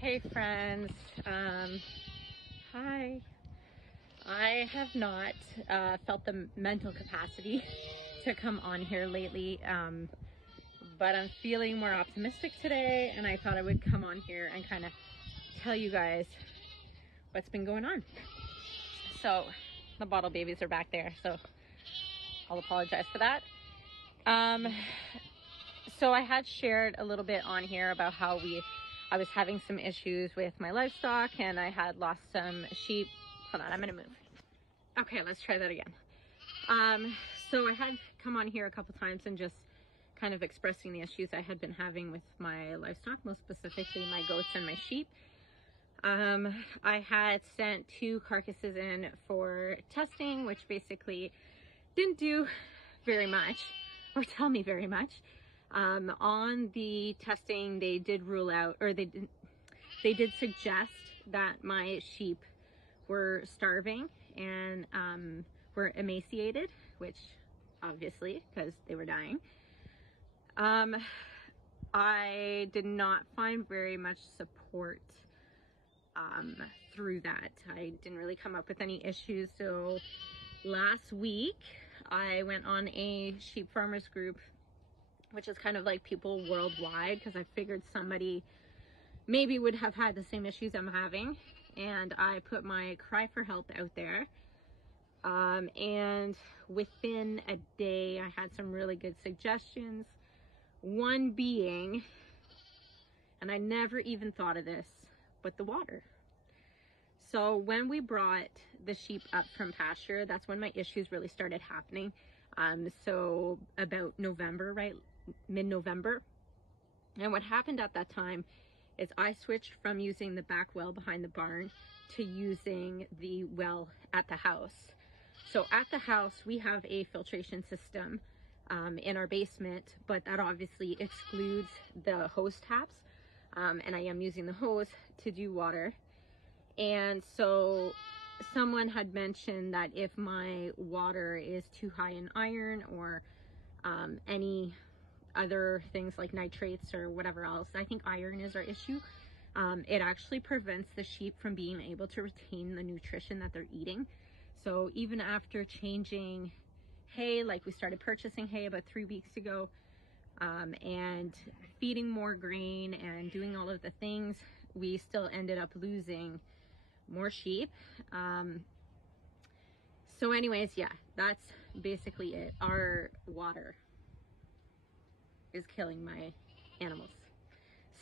Hey friends, hi. I have not felt the mental capacity to come on here lately, but I'm feeling more optimistic today, and I thought I would come on here and kind of tell you guys what's been going on. So the bottle babies are back there, so I'll apologize for that. So I had shared a little bit on here about how I was having some issues with my livestock, and I had lost some sheep. Hold on, I'm gonna move. Okay, let's try that again. So I had come on here a couple times and just kind of expressing the issues I had been having with my livestock, most specifically my goats and my sheep. I had sent 2 carcasses in for testing, which basically didn't do very much or tell me very much. On the testing, they did rule out, or they did suggest that my sheep were starving and were emaciated, which obviously, because they were dying. I did not find very much support through that. I didn't really come up with any issues. So last week I went on a sheep farmers group, which is kind of like people worldwide, because I figured somebody maybe would have had the same issues I'm having, and I put my cry for help out there. And within a day I had some really good suggestions. One being, and I never even thought of this, but the water. So when we brought the sheep up from pasture, that's when my issues really started happening. So about November, right? Mid-November. And what happened at that time is I switched from using the back well behind the barn to using the well at the house. So at the house, we have a filtration system in our basement, but that obviously excludes the hose taps. And I am using the hose to do water. And so someone had mentioned that if my water is too high in iron or any other things like nitrates or whatever else, I think iron is our issue, it actually prevents the sheep from being able to retain the nutrition that they're eating. So even after changing hay, like we started purchasing hay about 3 weeks ago, and feeding more grain and doing all of the things, we still ended up losing more sheep. So anyways, yeah, that's basically it. Our water is killing my animals.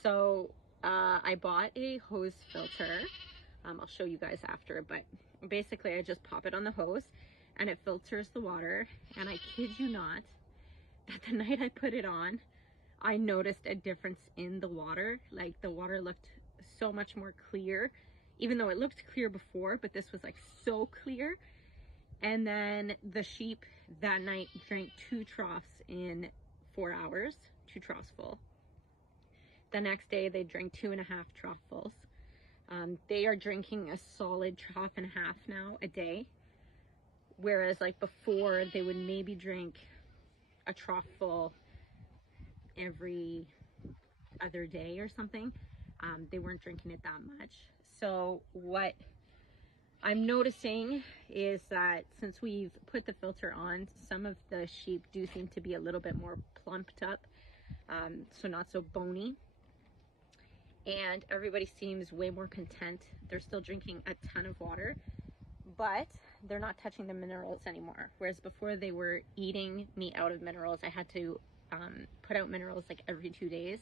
So I bought a hose filter. I'll show you guys after, but basically I just pop it on the hose and it filters the water. And I kid you not, that the night I put it on, I noticed a difference in the water. Like the water looked so much more clear, even though it looked clear before, but this was like so clear. And then the sheep that night drank 2 troughs in 4 hours, 2 troughs full. The next day they drank 2.5 troughfuls. They are drinking a solid trough and a half now a day. Whereas like before they would maybe drink a trough full every other day or something. They weren't drinking it that much. So what I'm noticing is that since we've put the filter on, some of the sheep do seem to be a little bit more plumped up, so not so bony. And everybody seems way more content. They're still drinking a ton of water, but they're not touching the minerals anymore. Whereas before they were eating me out of minerals. I had to put out minerals like every 2 days,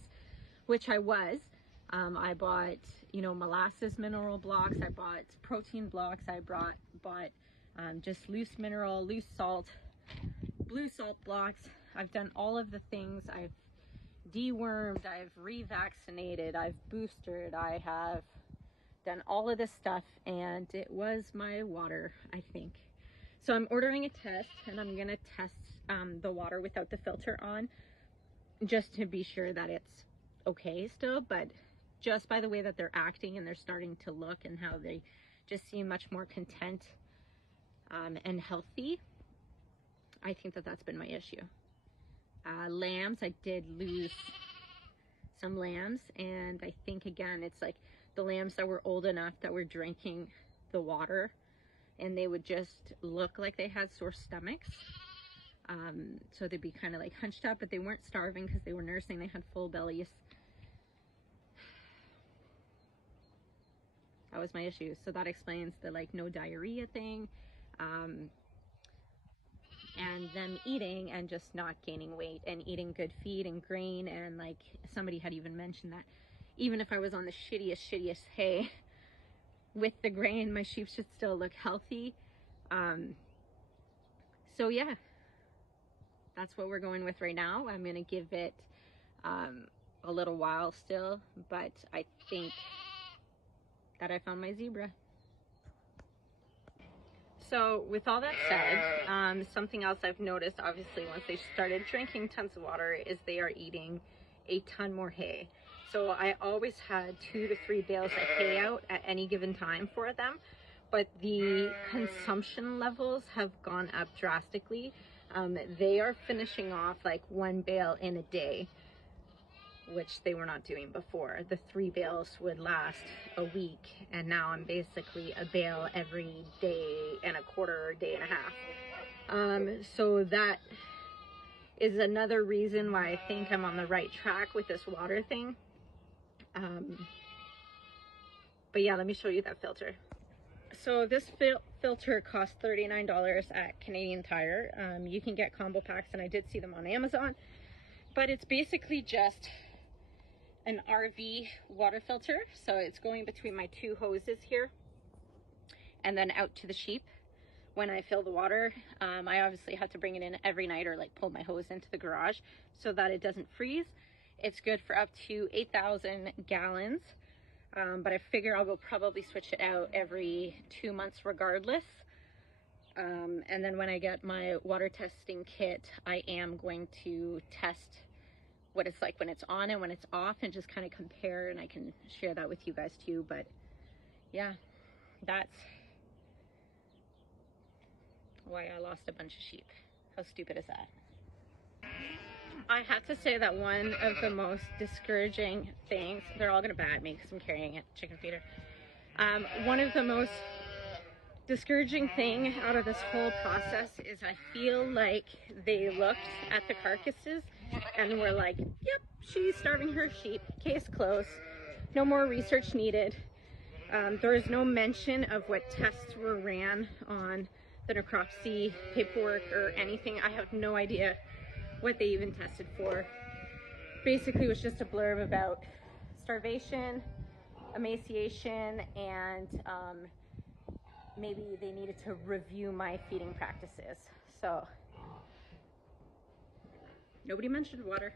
which I was. I bought, molasses mineral blocks. I bought protein blocks. I bought just loose mineral, loose salt, blue salt blocks. I've done all of the things. I've dewormed, I've revaccinated, I've boosted, I have done all of this stuff, and it was my water, I think. So I'm ordering a test, and I'm gonna test the water without the filter on, just to be sure that it's okay still. But just by the way that they're acting and they're starting to look and how they just seem much more content and healthy, I think that that's been my issue. Lambs, I did lose some lambs, and I think again it's like the lambs that were old enough that were drinking the water and they would just look like they had sore stomachs. So they'd be kind of like hunched up, but they weren't starving because they were nursing. They had full bellies. That was my issue. So that explains the like no diarrhea thing, and them eating and just not gaining weight and eating good feed and grain. And like somebody had even mentioned that even if I was on the shittiest hay with the grain, my sheep should still look healthy. So yeah, that's what we're going with right now. I'm gonna give it a little while still, but I think that I found my zebra. So with all that said, something else I've noticed, obviously, once they started drinking tons of water, is they are eating a ton more hay. So I always had 2 to 3 bales of hay out at any given time for them, but the consumption levels have gone up drastically. They are finishing off like 1 bale in a day, which they were not doing before. The 3 bales would last a week, and now I'm basically a bale every day and a quarter, day and a half. So that is another reason why I think I'm on the right track with this water thing. But yeah, let me show you that filter. So this filter costs $39 at Canadian Tire. You can get combo packs, and I did see them on Amazon, but it's basically just an RV water filter. So it's going between my 2 hoses here and then out to the sheep. When I fill the water, I obviously have to bring it in every night or like pull my hose into the garage so that it doesn't freeze. It's good for up to 8,000 gallons, but I figure I'll probably switch it out every 2 months regardless. And then when I get my water testing kit, I am going to test what it's like when it's on and when it's off and just kind of compare, and I can share that with you guys too. But yeah, that's why I lost a bunch of sheep. How stupid is that? I have to say that one of the most discouraging things, they're all gonna bat at me because I'm carrying a chicken feeder. One of the most discouraging thing out of this whole process is I feel like they looked at the carcasses and were like, yep, she's starving her sheep, case closed, no more research needed. There is no mention of what tests were ran on the necropsy paperwork or anything. I have no idea what they even tested for. Basically it was just a blurb about starvation, emaciation, and maybe they needed to review my feeding practices. So nobody mentioned water.